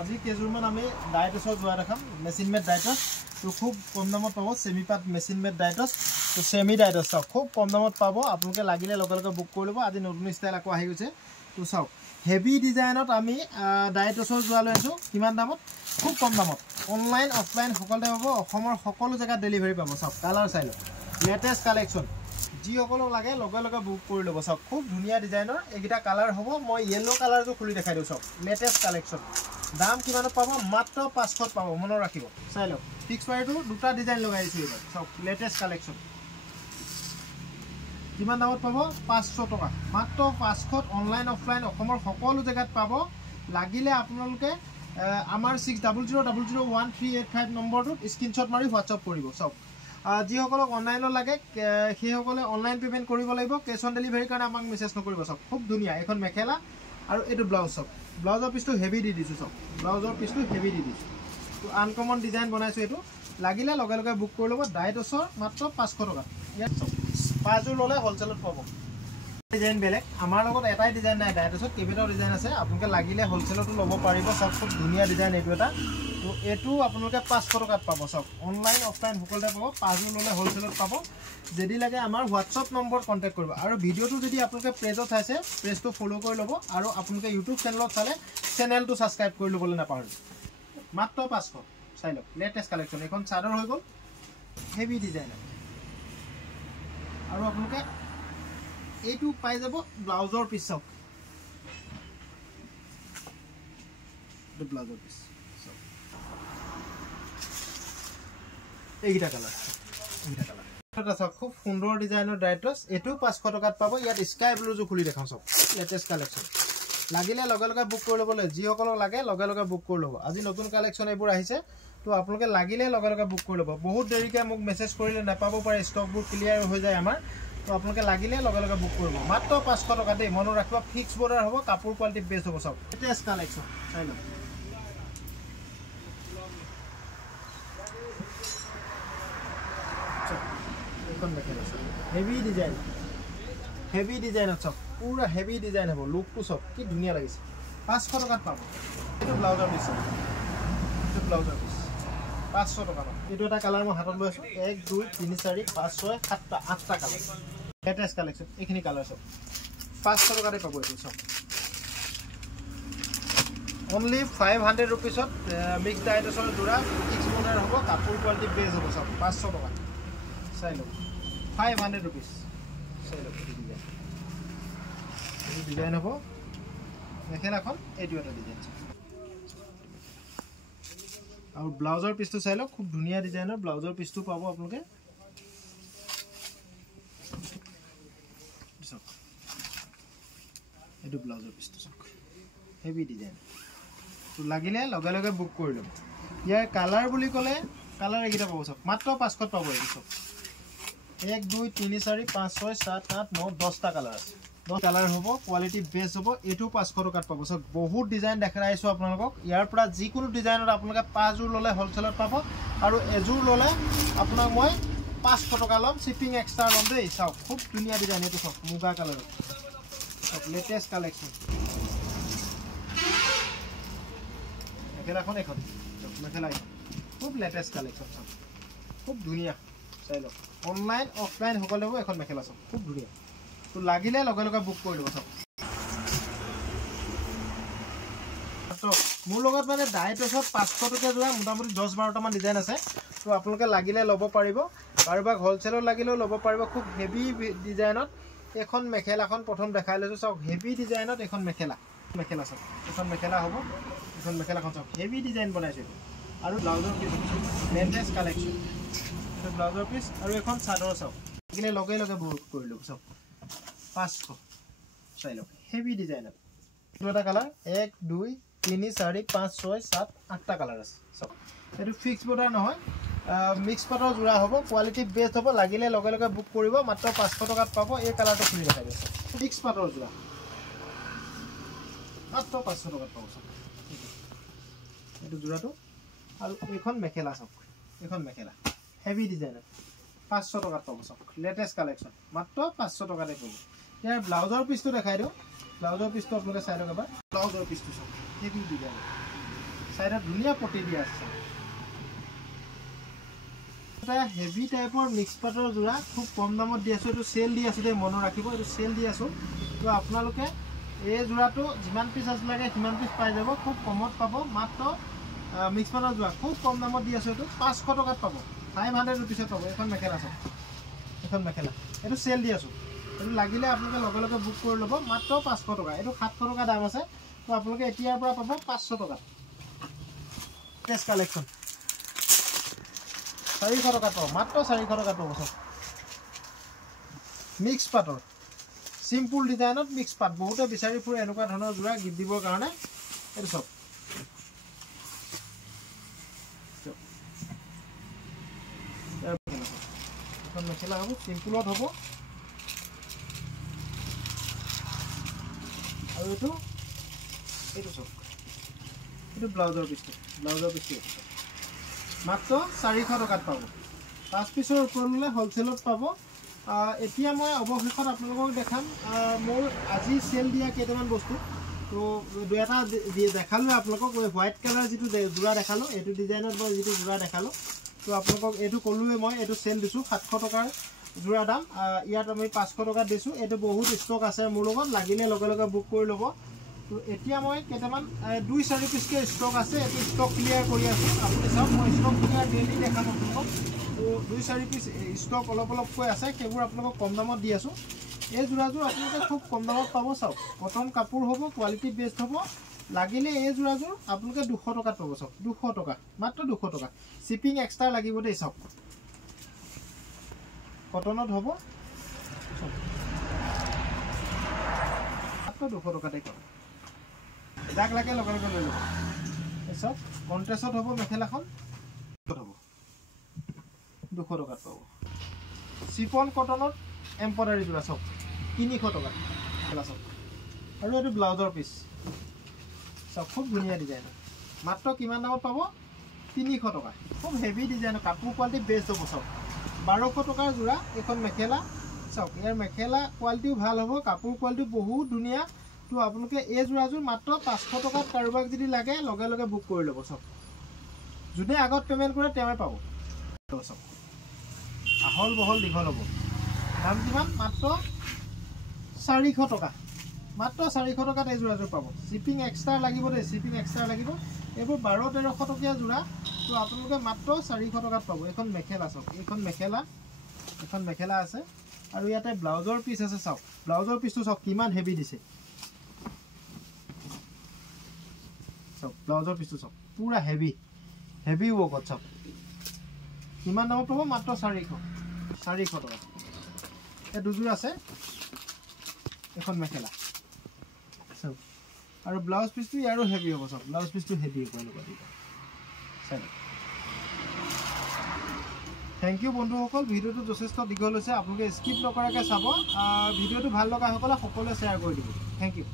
আজি কেজুৰমান আমি ডাইটছৰ যোৱা দেখাম মেচিন মেড ডাইটছ তো খুব কম দামত পাব সেমি পাত মেচিন মেড ডাইটছ তো সেমি ডাইটছ চাওক খুব কম দামত পাব আপোনালোকে লাগিলে লগে লগে বুক কৰি ল'ব আজি নতুন ষ্টাইল আকৌ আহি গৈছে তো চাওক হেভি ডিজাইনত আমি ডাইটছৰ যোৱা লৈ আছো কিমান দামত খুব কম দামত অনলাইন অফলাইন সকলোতে পাব অসমৰ সকলো জেগাত ডেলিভাৰী পাব চাওক কালাৰ চাই লওক লেটেষ্ট কালেকশ্যন যিসকলক লাগে লগে লগে বুক কৰি ল'ব চাওক খুব ধুনীয়া ডিজাইনৰ এইকেইটা কালাৰ হ'ব মই য়েলো কালাৰটো খুলি দেখাই দিওঁ চাওক লেটেষ্ট কালেকশ্যন দাম কিমানত পাব মাত্ৰ 500ত পাব মনত ৰাখিব চাই লওক ফিক্স প্ৰাইচটো দুটা ডিজাইন লগাই দিছোঁ এইবাৰ চাওক লেটেষ্ট কালেকশ্যন কিমান দামত পাব 500 টকা মাত্ৰ 500ত অনলাইন অফলাইন অসমৰ সকলো জেগাত পাব লাগিলে আপোনালোকে আমাৰ 60000138 নম্বৰটোত স্ক্ৰীনশ্বট মাৰি হোৱাটছআপ কৰিব চাওক যিসকলক অনলাইনত লাগে সেইসকলে অনলাইন পে'মেণ্ট কৰিব লাগিব কেছ অন ডেলিভাৰীৰ কাৰণে আমাক মেছেজ নকৰিব চাওক খুব ধুনীয়া এখন মেখেলা আৰু এইটো ব্লাউজ চাওক ব্লাউজৰ পিচটো হেভি দি দিছোঁ চাওক ব্লাউজৰ পিচটো হেভি দি দিছোঁ তো আনকমন ডিজাইন বনাইছোঁ এইটো লাগিলে লগে লগে বুক কৰি ল'ব ডাইটছৰ মাত্ৰ 500 টকা ইয়াত চাওক পাঁচযোৰ ল'লে হ'লচেলত পাব ডিজাইন বেলেগ আমাৰ লগত এটাই ডিজাইন নাই ডাইটছত কেইবাটাও ডিজাইন আছে আপোনালোকে লাগিলে হ'লচেলতো ল'ব পাৰিব চাওক খুব ধুনীয়া ডিজাইন এইটো এটা তো এইটো আপোনালোকে 500 টকাত পাব চাওক অনলাইন অফলাইন সকলোতে পাব পাঁচযোৰ ল'লে হ'লচেলত পাব যদি লাগে আমাৰ হোৱাটছআপ নম্বৰত কণ্টেক্ট কৰিব আৰু ভিডিঅ'টো যদি আপোনালোকে পেজত চাইছে পেজটো ফ'ল' কৰি ল'ব আৰু আপোনালোকে ইউটিউব চেনেলত চালে চেনেলটো ছাবস্ক্ৰাইব কৰি ল'বলৈ নাপাহৰিব মাত্ৰ 500 চাই লওক লেটেষ্ট কালেকশ্যন এখন চাদৰ হৈ গ'ল হেভি ডিজাইন আৰু আপোনালোকে এইটো পাই যাব ব্লাউজৰ পিচ চাওক ব্লাউজৰ পিচ এইকেইটা কালাৰ এটা চাওক খুব সুন্দৰ ডিজাইনৰ ডাইটছ এইটো 500 টকাত পাব ইয়াত স্কাই ব্লুজো খুলি দেখাওঁ চাওক লেটেষ্ট কালেকশ্যন লাগিলে লগে লগে বুক কৰি ল'বলৈ যিসকলক লাগে লগে লগে বুক কৰি ল'ব আজি নতুন কালেকশ্যন এইবোৰ আহিছে তো আপোনালোকে লাগিলে লগে লগে বুক কৰি ল'ব বহুত দেৰিকৈ মোক মেছেজ কৰিলে নাপাব পাৰে ষ্টকবোৰ ক্লিয়াৰ হৈ যায় আমাৰ তো আপোনালোকে লাগিলে লগে লগে বুক কৰিব মাত্ৰ 500 টকা দেই মনত ৰাখিব ফিক্স বৰ্ডাৰ হ'ব কাপোৰ কোৱালিটি বেষ্ট হ'ব চাওক লেটেষ্ট কালেকশ্যন চাই লওক হেভি ডিজাইনত চাওক পুৰা হেভি ডিজাইন হ'ব লুকটো চাওক কি ধুনীয়া লাগিছে 500 টকাত পাব এইটো ব্লাউজৰ পিচ এইটো ব্লাউজৰ পিচ 500 টকা পাব এইটো এটা কালাৰ মই হাতত লৈ আছোঁ 1 2 3 4 5 6 7টা 8টা কালাৰ লেটেষ্ট কালেকশ্যন এইখিনি কালাৰ চাওক 500 টকাতে পাব এইটো চাওক অনলি 500 ৰুপিছত মিক্স ডাইটছৰ যোৰা ফিক্স বৰ্ডাৰ হ'ব কাপোৰ কোৱালিটি বেষ্ট হ'ব চাওক 500 টকা চাই লওক 500 ৰুপিছ চাই লওক এইটো ডিজাইন হ'ব মেখেলাখন এইটো এটা ডিজাইন আৰু ব্লাউজৰ পিচটো চাই লওক খুব ধুনীয়া ডিজাইনৰ ব্লাউজৰ পিচটো পাব আপোনালোকে এইটো ব্লাউজৰ পিচটো চাওক হেভি ডিজাইন তো লাগিলে লগে লগে বুক কৰি ল'ব ইয়াৰ কালাৰ বুলি ক'লে কালাৰ এইকেইটা পাব চাওক মাত্ৰ 500ত পাব এইটো চাওক 1 2 3 4 5 6 7 8 9 10টা কালাৰ আছে 10 কালাৰ হ'ব কোৱালিটি বেষ্ট হ'ব এইটো 500 টকাত পাব চাওক বহুত ডিজাইন দেখাই আছোঁ আপোনালোকক ইয়াৰ পৰা যিকোনো ডিজাইনত আপোনালোকে 5 যোৰ ল'লে হ'লচেলত পাব আৰু এযোৰ ল'লে আপোনাক মই 500 টকা ল'ম শ্বিপিং এক্সট্ৰা ল'ম দেই চাওক খুব ধুনীয়া ডিজাইন এইটো চাওক মুগা কালাৰত চাওক লেটেষ্ট কালেকশ্যন মেখেলাখন এখন চাওক মেখেলা এখন খুব লেটেষ্ট কালেকশ্যন চাওক খুব ধুনীয়া চাই লওক অনলাইন অফলাইন সকলো হ'ব এখন মেখেলা চাওক খুব ধুনীয়া তো লাগিলে লগে লগে বুক কৰি ল'ব চাওক মোৰ লগত মানে ডাইটছত 500 টকা যোৱা মোটামুটি 10-12টামান ডিজাইন আছে তো আপোনালোকে লাগিলে ল'ব পাৰিব কাৰোবাক হ'লচেলত লাগিলেও ল'ব পাৰিব খুব হেভি ডিজাইনত এখন মেখেলাখন প্ৰথম দেখাই লৈছোঁ চাওক হেভি ডিজাইনত এখন মেখেলা চাওক এখন মেখেলা হ'ব এখন মেখেলাখন চাওক হেভি ডিজাইন বনাইছোঁ আৰু ব্লাউজৰ পিচ লেটেষ্ট কালেকশ্যন ব্লাউজৰ পিচ আৰু এখন চাদৰ চাওক লাগিলে লগে লগে বুক কৰি ল'ব চাওক 500 চাই লওক হেভি ডিজাইনত এইটো এটা কালাৰ 1 2 3 4 5 6 7 8টা কালাৰ আছে চাওক এইটো ফিক্স বৰ্ডাৰ নহয় মিক্স পাটৰ যোৰা হ'ব কোৱালিটি বেষ্ট হ'ব লাগিলে লগে লগে বুক কৰিব মাত্ৰ 500 টকাত পাব এই কালাৰটো খুলি দেখাই দিছোঁ ফিক্স পাটৰ যোৰা মাত্ৰ 500 টকাত পাব চাওক এইটো যোৰাটো আৰু এইখন মেখেলা চাওক এইখন মেখেলা হেভি ডিজাইনত 500 টকাত পাব চাওক লেটেষ্ট কালেকশ্যন মাত্ৰ 500 টকাতে পাব ইয়াৰ ব্লাউজৰ পিচটো দেখাই দিওঁ ব্লাউজৰ পিচটো আপোনালোকে চাই লওক এবাৰ ব্লাউজৰ পিচটো চাওক হেভি ডিজাইন সাইডত ধুনিয়া পটি দিয়া আছে এটা হেভি টাইপৰ মিক্স পাটৰ জোৰা খুব কম দামত দি আছো এটো সেল দি আছো দে মন ৰাখিব এটো সেল দি আছো তো আপোনালোকে এই জোৰাটো যিমান পিস আছে লাগে সিমান পিস পাই যাব খুব কমত পাব মাত্ৰ মিক্স পাটৰ জোৰা খুব কম দামত দি আছো এটো 500 টকাত পাব 500 रुपीसত পাব এখন মেখেলা আছে এখন মেখেলা এটো সেল দি আছো এটো লাগিলে আপোনালোকে লগে লগে বুক কৰি ল'ব মাত্ৰ 500 টকা এটো 700 টকা দাম আছে তো আপোনালোকে এতিয়াৰ পৰা পাব 500 টকা টেস্ট কালেকচন 400 টকা পাব মাত্ৰ 400 টকা পাব সব মিক্স পাটৰ সিম্পল ডিজাইনত মিক্স পাট বহুতে বিচাৰি ফুৰে এনেকুৱা ধৰণৰ জোৰা গিফট দিবৰ কাৰণে এটো সব এখন মেখেলা হ'ব সিম্পলত হ'ব আৰু এটো সব এটো ব্লাউজৰ পিছ মাত্ৰ 400 টকাত পাব 5 পিছৰ ওপৰলৈ হোলসেলত পাব এতিয়া মই অৱশেষত আপোনালোকক দেখাম মোৰ আজি সেল দিয়া কেইটামান বস্তু তো দুটা দেখালো আপোনালোকক হোৱাইট কালাৰ যেটো জোৰা দেখালো এটো ডিজাইনত মই যেটো জোৰা দেখালো তো আপোনালোকক এটো কলুৱে মই এটো সেল দিছো 700 টকাৰ জোৰা দাম ইয়াত আমি 500 টকা দিছো এটো বহুত ষ্টক আছে মোৰ লগত লাগিলে লগে লগে বুক কৰি ল'ব তো এতিয়া মই কেইটামান 2-4 পিস কে ষ্টক আছে এটো ষ্টক ক্লিয়াৰ কৰি আছো আপুনি সব মই ষ্টক ক্লিয়াৰ ডেইলি দেখাম আপোনালোকক তো 2-4 পিস ষ্টক অলপ কৈ আছে কেবোৰ আপোনালোকক কম দামত দি আছো এই জোৰাজোৰ আপোনালোকে খুব কম দামত পাব সব কটন কাপোৰ হ'ব কোৱালিটি বেস্ট হ'ব লাগিলে এই জোৰাজোৰ আপোনালোকে 200 টকাত পাব সব 200 টকা মাত্ৰ 200 টকা শিপিং এক্সট্ৰা লাগিব দেই সব কটনত হ'ব মাত্ৰ 200 টকাতে কম যাক লাগে লগে লগে লৈ ল'ব এই সব কন্ট্ৰাষ্টত হ'ব মেখেলাখন হ'ব 200 টকাত পাব চিফন কটনত এমব্ৰইডাৰী জোৰা সব 300 টকা মেখেলা সব আৰু এটো ব্লাউজৰ পিস সব খুব ধুনিয়া ডিজাইন মাত্ৰ কিমান দামত পাব 300 টকা খুব হেভি ডিজাইন কাপোৰ কোৱালিটি বেস্ট হ'ব সব 1200 টকাৰ জোৰা এখন মেখেলা সব ইয়াৰ মেখেলা কোৱালিটিও ভাল হ'ব কাপোৰ কোৱালিটি বহুত ধুনিয়া তো আপোনালোকে এই জোৰাজোৰ মাত্ৰ 500 টকাত কাৰোবাক যদি লাগে লগে লগে বুক কৰি ল'ব সব যদি আগত পেমেন্ট কৰে তেৱে পাব সব আহল বহল দীঘল হ'ব দাম কিমান মাত্ৰ 400 টকা মাত্ৰ 400 টকাত এই জোৰাজোৰ পাব শিপিং এক্সট্ৰা লাগিব দে শিপিং এক্সট্ৰা লাগিব এবোৰ 12-1300 টকীয়া জোৰা তো আপোনালোকে মাত্ৰ 400 টকাত পাব এখন মেখেলা সব এখন মেখেলা আছে আৰু ইয়াতে ব্লাউজৰ পিস আছে সব ব্লাউজৰ পিসটো সব কিমান হেভি দিছে সব ব্লাউজৰ পিসটো সব পুৰা হেভি ৱৰ্কত সব কিমান দামত পাব মাত্ৰ 400 টকা এই দুজোৰ আছে এখন মেখেলা সব আৰু ব্লাউজ পিসটো ইয়াৰো হেভি হ'ব সব ব্লাউজ পিসটো হেভি হ'ব এনেকুৱা দিবা চাই থ্যাংক ইউ বন্ধুসকল ভিডিওটো যথেষ্ট দীঘল হৈছে আপোনালোকে স্কিপ নকৰাকৈ চাব ভিডিওটো ভাল লগা সকলে শ্বেয়াৰ কৰি দিব থ্যাংক ইউ